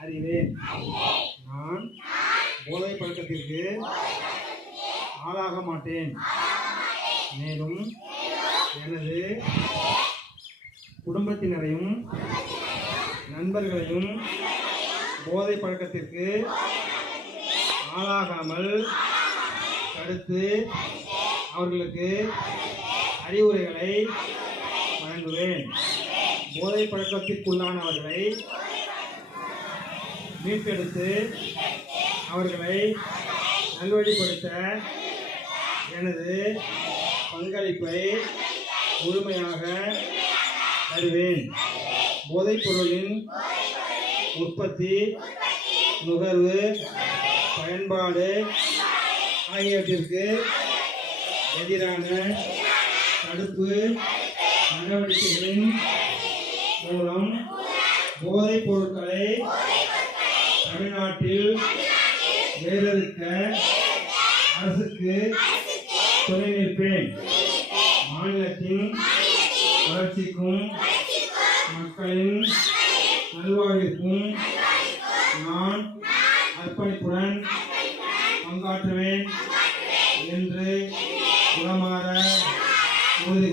அறிவேன். நான் போதை பழக்கத்திற்கு ஆளாக மாட்டேன் மேலும் எனது குடும்பத்தினரையும் நண்பர்களையும் போதை பழக்கத்திற்கு ஆளாகாமல் தடுத்து அவர்களுக்கு அறிவுரைகளை வழங்குவேன். போதை பழக்கத்திற்குள்ளானவர்களை மீட்டெடுத்து அவர்களை நல்வழிப்படுத்த எனது பங்களிப்பை முழுமையாக தருவேன். போதைப்பொருளின் உற்பத்தி நுகர்வு பயன்பாடு ஆகியவற்றிற்கு எதிரான தடுப்பு நடவடிக்கைகளின் மூலம் போதைப் பொருட்களை தமிழ்நாட்டில் வேறெடுக்க அரசுக்கு துணை நிற்பேன். மாநிலத்தின் வளர்ச்சிக்கும் மக்களின் நல்வாழ்விற்கும் நான் அர்ப்பணிப்புடன் பங்காற்றுவேன் என்று உளமாற உறுதி